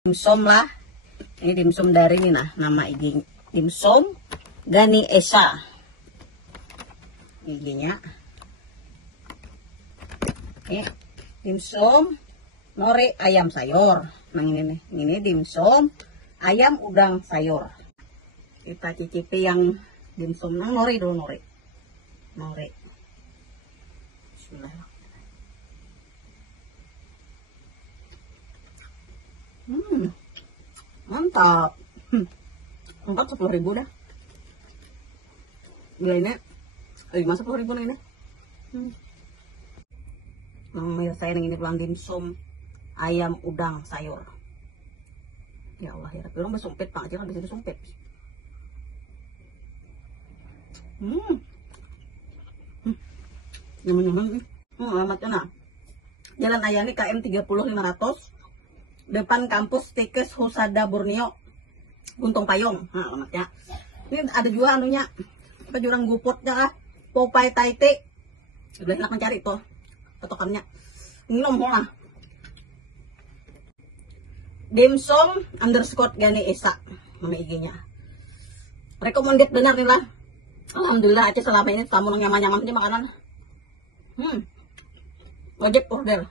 dimsum lah. Ini dimsum dari ini nah, nama IG dimsum Gani Esa. IG-nya. Oke, dimsum nori ayam sayur. Nah ini dimsum ayam udang sayur. Kita cicipi yang dimsum nori dulu, nori. Bismillah. Mantap. 10.000 dah. Gila ini 10.000 nih ini. Saya ini pelan dimsum ayam udang sayur. Ya Allah ya, orang bersumpit pak aja kan bisa disumpit. Nyaman nih. Alamatnya nah. Jalan Ayani KM 30500. Depan kampus Tikes Husada Borneo, Guntung Payung. Nah, alamatnya. Ini ada juga anunya, apa jurang guputnya, Popeye Taite. Udah enak mencari tuh potokannya. Ini nomor lah. Dimsum _ Gani Esa, nama IG-nya. Recommended benar nih lah. Alhamdulillah aja selama ini tamu nyaman-nyaman aja makanan. Wajib order.